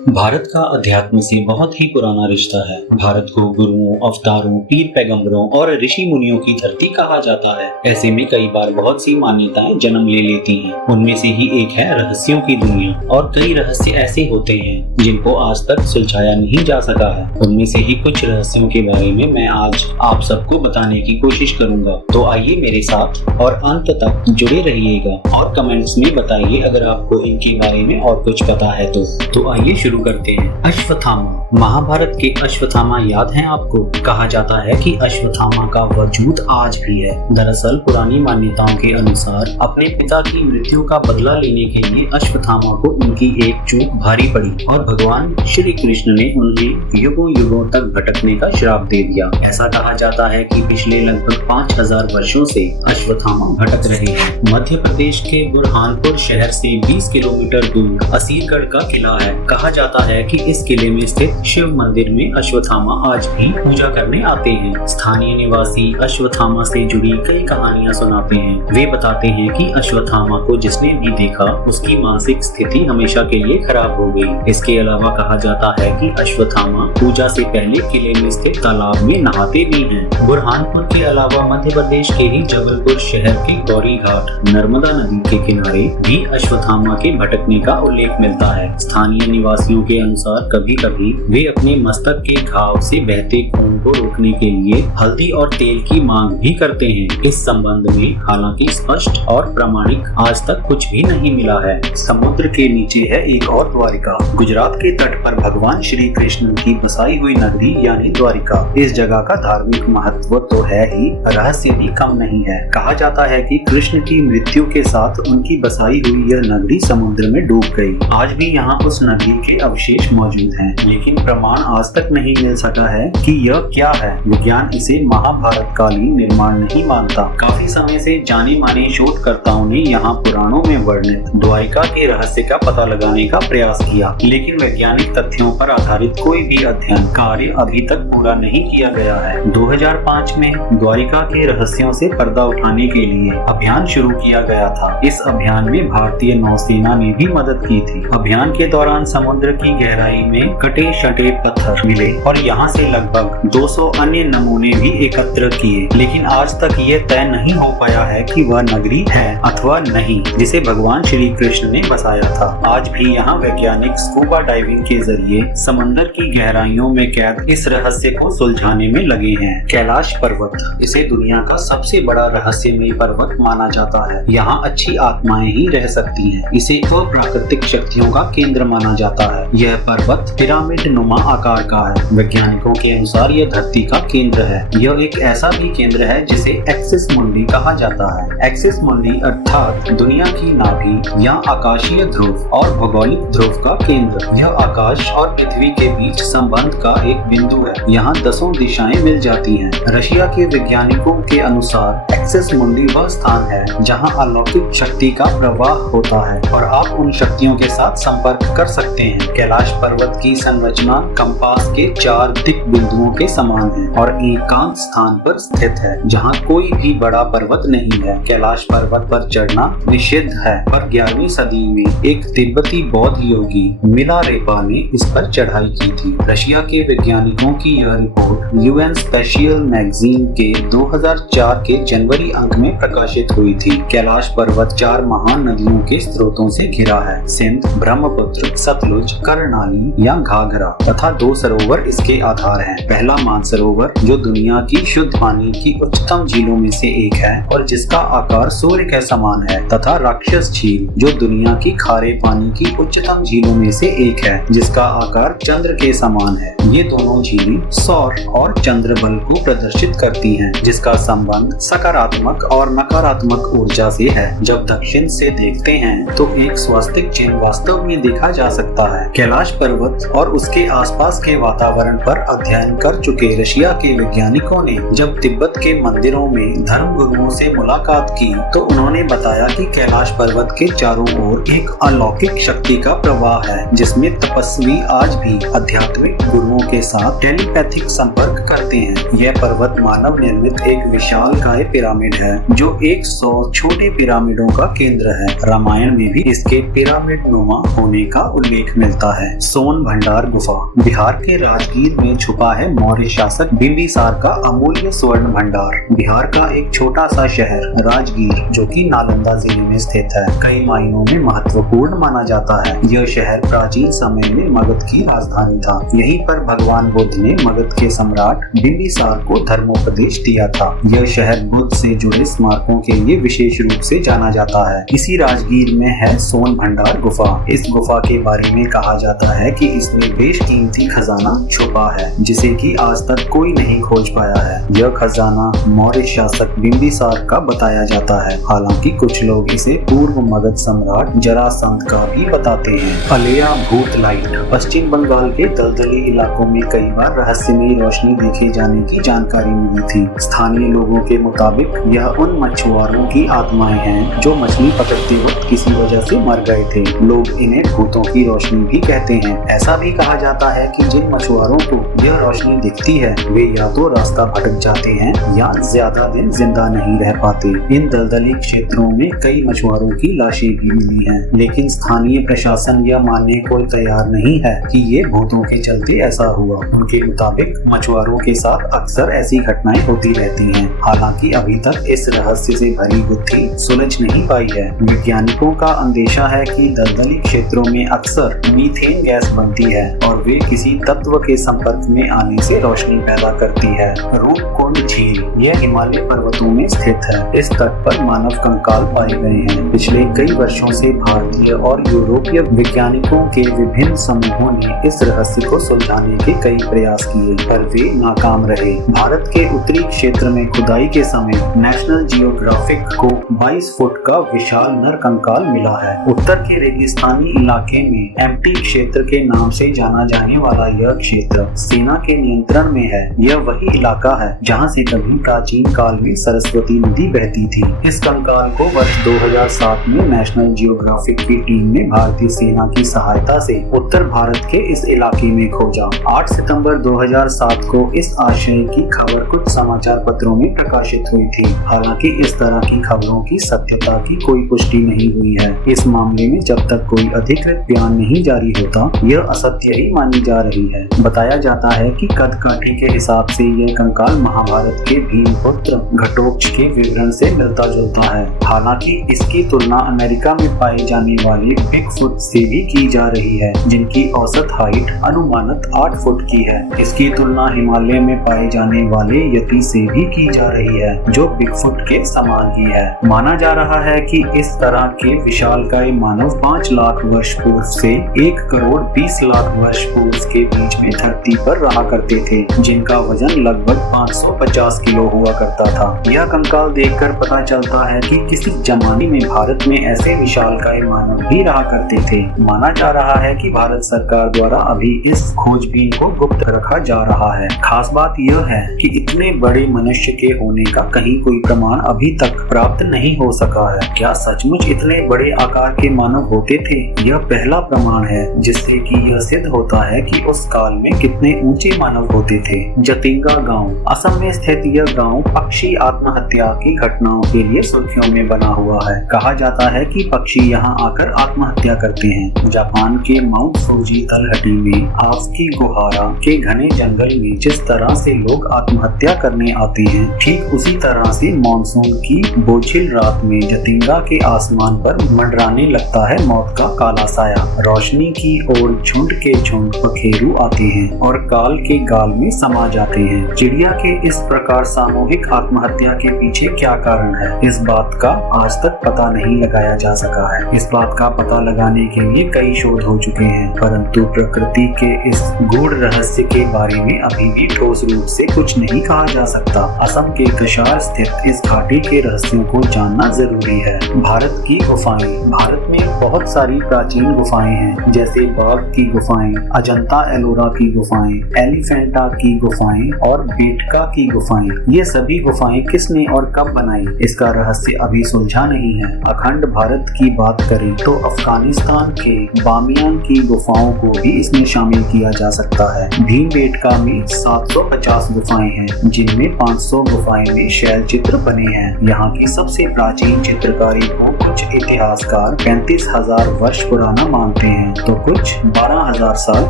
भारत का अध्यात्म से बहुत ही पुराना रिश्ता है। भारत को गुरुओं, अवतारों, पीर पैगंबरों और ऋषि मुनियों की धरती कहा जाता है। ऐसे में कई बार बहुत सी मान्यताएं जन्म ले लेती हैं। उनमें से ही एक है रहस्यों की दुनिया। और कई रहस्य ऐसे होते हैं जिनको आज तक सुलझाया नहीं जा सका है। उनमें से ही कुछ रहस्यों के बारे में मैं आज आप सबको बताने की कोशिश करूंगा। तो आइए मेरे साथ और अंत तक जुड़े रहिएगा और कमेंट्स में बताइए अगर आपको इनके बारे में और कुछ पता है तो आइए शुरू करते हैं। अश्वत्थामा। महाभारत के अश्वत्थामा याद हैं आपको? कहा जाता है कि अश्वत्थामा का वजूद आज भी है। दरअसल पुरानी मान्यताओं के अनुसार अपने पिता की मृत्यु का बदला लेने के लिए अश्वत्थामा को उनकी एक चूक भारी पड़ी और भगवान श्री कृष्ण ने उन्हें युगों युगों तक भटकने का श्राप दे दिया। ऐसा कहा जाता है कि पिछले लगभग 5000 वर्षों से अश्वत्थामा भटक रहे हैं। मध्य प्रदेश के बुरहानपुर शहर से 20 किलोमीटर दूर असीरगढ़ का किला है। कहा जाता है कि इस किले में स्थित शिव मंदिर में अश्वत्थामा आज भी पूजा करने आते हैं। स्थानीय निवासी अश्वत्थामा से जुड़ी कई कहानियां सुनाते हैं। वे बताते हैं कि अश्वत्थामा को जिसने भी देखा उसकी मानसिक स्थिति हमेशा के लिए खराब हो गई। इसके अलावा कहा जाता है कि अश्वत्थामा पूजा से पहले किले में स्थित तालाब में नहाते भी हैं। बुरहानपुर के अलावा मध्य प्रदेश के ही जबलपुर शहर के गौरी घाट नर्मदा नदी के किनारे भी अश्वत्थामा के भटकने का उल्लेख मिलता है। स्थानीय निवासियों के अनुसार कभी कभी वे अपने मस्तक के घाव से बहते खून को रोकने के लिए हल्दी और तेल की मांग भी करते हैं। इस संबंध में हालांकि स्पष्ट और प्रामाणिक आज तक कुछ भी नहीं मिला है। समुद्र के नीचे है एक और द्वारिका। गुजरात के तट पर भगवान श्री कृष्ण की बसाई हुई नगरी यानी द्वारिका। इस जगह का धार्मिक महत्व तो है ही, रहस्य भी कम नहीं है। कहा जाता है कि कृष्ण की मृत्यु के साथ उनकी बसाई हुई यह नगरी समुद्र में डूब गई। आज भी यहाँ उस नगरी के अवशेष मौजूद हैं, लेकिन प्रमाण आज तक नहीं मिल सका है कि यह क्या है। विज्ञान इसे महाभारत कालीन निर्माण नहीं मानता। काफी समय से जाने माने शोधकर्ताओं ने यहाँ पुराणों में वर्णित द्वारिका के रहस्य का पता लगाने का प्रयास किया, लेकिन वैज्ञानिक तथ्यों पर आधारित कोई भी अध्ययन कार्य अभी तक पूरा नहीं किया गया है। 2005 में द्वारिका के रहस्यों से पर्दा उठाने के लिए अभियान शुरू किया गया था। इस अभियान में भारतीय नौसेना ने भी मदद की थी। अभियान के दौरान समुद्र की गहराई में कटे शटे पत्थर मिले और यहाँ से लगभग 200 अन्य नमूने भी एकत्र किए, लेकिन आज तक ये तय नहीं हो पाया है कि वह नगरी है अथवा नहीं जिसे भगवान श्री कृष्ण ने बसाया था। आज भी यहाँ वैज्ञानिक स्कूबा डाइविंग के जरिए समंदर की गहराइयों में कैद इस रहस्य को सुलझाने में लगे हैं। कैलाश पर्वत, इसे दुनिया का सबसे बड़ा रहस्यमयी पर्वत माना जाता है। यहाँ अच्छी आत्माएं ही रह सकती हैं। इसे अप्राकृतिक शक्तियों का केंद्र माना जाता है। यह पर्वत पिरामिड नुमा आकार का है। वैज्ञानिकों के अनुसार यह धरती का केंद्र है। यह एक ऐसा भी केंद्र है जिसे एक्सिस मुंडी कहा जाता है। एक्सिस मुंडी अर्थात दुनिया की नाभि या आकाशीय ध्रुव और भौगोलिक ध्रुव का केंद्र। यह आकाश और पृथ्वी के बीच संबंध का एक बिंदु है। यहाँ 10 दिशाएं मिल जाती हैं। रशिया के वैज्ञानिकों के अनुसार एक्सिस मुंडी वह स्थान है जहाँ अलौकिक शक्ति का प्रवाह होता है और आप उन शक्तियों के साथ संपर्क कर सकते हैं। कैलाश पर्वत की संरचना कंपास के 4 दिक बिंदुओं के समान है और एकांत स्थान पर स्थित है जहां कोई भी बड़ा पर्वत नहीं है। कैलाश पर्वत पर चढ़ना निषिद्ध है, पर 11वीं सदी में एक तिब्बती बौद्ध योगी मिलारेपा ने इस पर चढ़ाई की थी। रशिया के वैज्ञानिकों की यह रिपोर्ट यूएन स्पेशियल मैगजीन के 2004 के जनवरी अंक में प्रकाशित हुई थी। कैलाश पर्वत 4 महान नदियों के स्रोतों से घिरा है, सिंध, ब्रह्मपुत्र, सतलुज, कर्णाली या घाघरा तथा 2 सरोवर इसके आधार हैं। पहला मानसरोवर जो दुनिया की शुद्ध पानी की उच्चतम झीलों में से एक है और जिसका आकार सूर्य के समान है, तथा राक्षस झील जो दुनिया की खारे पानी की उच्चतम झीलों में से एक है जिसका आकार चंद्र के समान है। ये दोनों झीलें सौर और चंद्र बल को प्रदर्शित करती हैं, जिसका संबंध सकारात्मक और नकारात्मक ऊर्जा से है। जब दक्षिण से देखते हैं तो एक स्वास्तिक चिन्ह वास्तव में देखा जा सकता है। कैलाश पर्वत और उसके आसपास के वातावरण पर अध्ययन कर चुके रशिया के वैज्ञानिकों ने जब तिब्बत के मंदिरों में धर्म गुरुओं से मुलाकात की तो उन्होंने बताया कि कैलाश पर्वत के चारों ओर एक अलौकिक शक्ति का प्रवाह है, जिसमें तपस्वी आज भी आध्यात्मिक गुरुओं के साथ टेलीपैथिक संपर्क करते हैं। यह पर्वत मानव निर्मित एक विशाल काय पिरामिड पिरामिड है, जो 100 छोटे पिरामिडों का केंद्र है। रामायण में भी इसके पिरामिड नुमा होने का उल्लेख मिलता है। सोन भंडार गुफा बिहार के राजगीर में छुपा है मौर्य शासक बिंबिसार का अमूल्य स्वर्ण भंडार। बिहार का एक छोटा सा शहर राजगीर, जो कि नालंदा जिले में स्थित है, कई मायनों में महत्वपूर्ण माना जाता है। यह शहर प्राचीन समय में मगध की राजधानी था। यहीं पर भगवान बुद्ध ने मगध के सम्राट बिंबिसार को धर्मोपदेश दिया था। यह शहर बुद्ध से जुड़े स्मारकों के लिए विशेष रूप से जाना जाता है। इसी राजगीर में है सोन भंडार गुफा। इस गुफा के बारे में कहा जाता है कि इसमें बेशकीमती खजाना छुपा है, जिसे कि आज तक कोई नहीं खोज पाया है। यह खजाना मौर्य शासक बिंबिसार का बताया जाता है। हालांकि कुछ लोग इसे पूर्व मगध सम्राट जरासंध का भी बताते हैं। अलेया भूत लाइट पश्चिम बंगाल के दलदली इलाकों में कई बार रहस्यमयी रोशनी देखे जाने की जानकारी मिली थी। स्थानीय लोगों के मुताबिक यह उन मछुआरों की आत्माएं हैं जो मछली पकड़ते वक्त किसी वजह से मर गए थे। लोग इन्हें भूतों की रोशनी भी कहते हैं। ऐसा भी कहा जाता है कि जिन मछुआरों को यह रोशनी दिखती है वे या तो रास्ता भटक जाते हैं या ज्यादा दिन जिंदा नहीं रह पाते। इन दलदली क्षेत्रों में कई मछुआरों की लाशें भी मिली हैं, लेकिन स्थानीय प्रशासन यह मानने को तैयार नहीं है कि ये भूतों के चलते ऐसा हुआ। उनके मुताबिक मछुआरों के साथ अक्सर ऐसी घटनाएं होती रहती हैं। हालांकि अभी तक इस रहस्य से भरी गुत्थी सुलझ नहीं पाई है। वैज्ञानिकों का अंदेशा है कि दलदली क्षेत्रों में अक्सर मीथेन गैस बनती है और वे किसी तत्व के संपर्क में आने से रोशनी पैदा करती है। रूपकुंड झील यह हिमालय पर्वतों में स्थित है। इस तट पर मानव कंकाल पाए गए हैं। पिछले कई वर्षों से भारतीय और यूरोपीय वैज्ञानिकों के विभिन्न समूहों ने इस रहस्य को सुलझाने के कई प्रयास किए, पर वे नाकाम रहे। भारत के उत्तरी क्षेत्र में खुदाई के समय नेशनल जियोग्राफिक को 22 फुट का विशाल नर कंकाल मिला है। उत्तर के रेगिस्तानी इलाके में एम्प्टी क्षेत्र के नाम से जाना जाने वाला यह क्षेत्र सेना के नियंत्रण में है। यह वही इलाका है जहां से कभी प्राचीन काल में सरस्वती नदी बहती थी। इस कंकाल को वर्ष 2007 में नेशनल जियोग्राफिक की टीम ने भारतीय सेना की सहायता से उत्तर भारत के इस इलाके में खोजा। 8 सितंबर 2007 को इस आशय की खबर कुछ समाचार पत्रों में प्रकाशित हुई थी। हालांकि इस तरह की खबरों की सत्यता की कोई पुष्टि नहीं हुई है। इस मामले में जब तक कोई अधिकृत बयान नहीं जारी होता, यह असत्य ही मानी जा रही है। बताया जाता है कि कद काठी के हिसाब से यह कंकाल महाभारत के भीमपुत्र घटोत्कच के विवरण से मिलता जुलता है। हालांकि इसकी तुलना अमेरिका में पाए जाने वाले बिगफुट से भी की जा रही है, जिनकी औसत हाइट अनुमानित 8 फुट की है। इसकी तुलना हिमालय में पाए जाने वाले यति से भी की जा रही है, जो बिगफुट के समान ही है। माना जा रहा है कि इस तरह के विशालकाय मानव 5 लाख वर्ष पूर्व से 1 करोड़ 20 लाख वर्ष पूर्व के बीच में धरती पर रहा करते थे, जिनका वजन लगभग 550 किलो हुआ करता था। यह कंकाल देखकर पता चलता है कि किसी जमाने में भारत में ऐसे विशालकाय मानव भी रहा करते थे। माना जा रहा है कि भारत सरकार द्वारा अभी इस खोजबीन को गुप्त रखा जा रहा है। खास बात यह है कि इतने बड़े मनुष्य के होने का कहीं कोई प्रमाण अभी तक प्राप्त नहीं हो सका है। क्या सचमुच इतने बड़े आकार के मानव होते थे? यह पहला प्रमाण है जिससे कि यह सिद्ध होता है कि उस काल में कितने ऊंचे मानव होते थे। जतिंगा गांव असम में स्थित यह गांव पक्षी आत्महत्या की घटनाओं के लिए सुर्खियों में बना हुआ है। कहा जाता है कि पक्षी यहाँ आकर आत्महत्या करते हैं। जापान के माउंट फूजी तलहटी में आफ्की गुहारा के घने जंगल में जिस तरह से लोग आत्महत्या करने आते हैं, ठीक उसी तरह से मानसून की बोझिल रात में जतिंगा के आसमान पर मंडराने लगता है मौत का काला साया। रोशनी की ओर झुंड के झुंड पखेरु आते हैं और काल के गाल में समा जाते हैं। चिड़िया के इस प्रकार सामूहिक आत्महत्या के पीछे क्या कारण है, इस बात का आज तक पता नहीं लगाया जा सका है। इस बात का पता लगाने के लिए कई शोध हो चुके हैं, परंतु प्रकृति के इस गूढ़ रहस्य के बारे में अभी भी ठोस रूप से कुछ नहीं कहा जा सकता। असम के कशार स्थित इस घाटी के रहस्यों को जानना जरूरी है। भारत की गुफाएं। भारत में बहुत सारी प्राचीन गुफाएं हैं, जैसे बाघ की गुफाएं, अजंता एलोरा की गुफाएं, एलिफेंटा की गुफाएं और बेटका की गुफाएं। ये सभी गुफाएं किसने और कब बनाई, इसका रहस्य अभी सुलझा नहीं है। अखंड भारत की बात करें तो अफगानिस्तान के बामियान की गुफाओं को भी इसमें शामिल किया जा सकता है। भीमबेटका में 750 गुफाएं हैं, जिनमें 500 गुफाएं में शैल तैल चित्र बने हैं। यहाँ की सबसे प्राचीन चित्रकारी को कुछ इतिहासकार 35,000 वर्ष पुराना मानते हैं तो कुछ 12,000 साल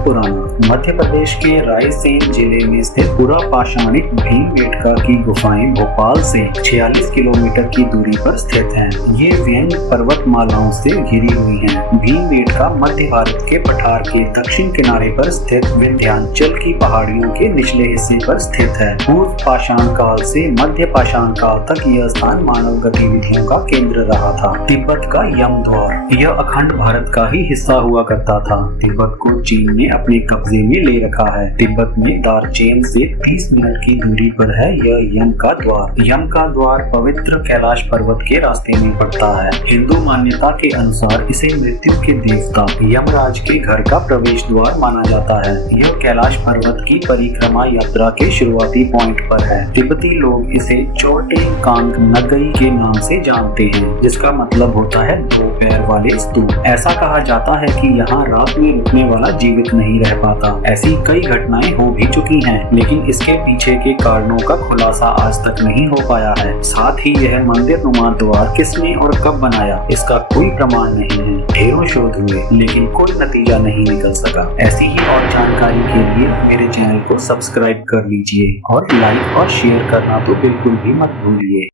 पुराना। मध्य प्रदेश के रायसेन जिले में स्थित पुरापाषाणिक भीमबेटका की गुफाएं भोपाल से 46 किलोमीटर की दूरी पर स्थित हैं। ये व्यंग पर्वतमालाओं से घिरी हुई हैं। भीमबेटका मध्य भारत के पठार के दक्षिण किनारे पर स्थित विंध्याचल की पहाड़ियों के निचले हिस्से पर स्थित है। पूर्व पाषाण काल से मध्य पाषाण काल तक यह स्थान मानव गतिविधियों का केंद्र रहा था। तिब्बत का यमद्वार यह अखंड भारत का ही हिस्सा हुआ करता था। तिब्बत को चीन ने अपने कब्जे में ले रखा है। तिब्बत में दार्चेन से 30 मिनट की दूरी पर है यह यम का द्वार। यम का द्वार पवित्र कैलाश पर्वत के रास्ते में पड़ता है। हिंदू मान्यता के अनुसार इसे मृत्यु के देवता यमराज के घर का प्रवेश द्वार माना जाता है। यह कैलाश पर्वत की परिक्रमा यात्रा के शुरुआती पॉइंट पर है। तिब्बती लोग इसे चोटे कांग नगई के नाम से जानते हैं, जिसका मतलब होता है 2 पैर वाले स्तूप। ऐसा कहा जाता है कि यहाँ रात में रुकने वाला जीवित नहीं रह पाता। ऐसी कई घटनाएं हो भी चुकी हैं, लेकिन इसके पीछे के कारणों का खुलासा आज तक नहीं हो पाया है। साथ ही यह मंदिर नुमा द्वार किसने और कब बनाया, इसका कोई प्रमाण नहीं है। ढेरों शोध हुए, लेकिन कोई नतीजा नहीं निकल सका। ऐसी ही और जानकारी के लिए मेरे चैनल को सब्सक्राइब कर लीजिए और लाइक और शेयर करना तो बिल्कुल भी मत भूलिए।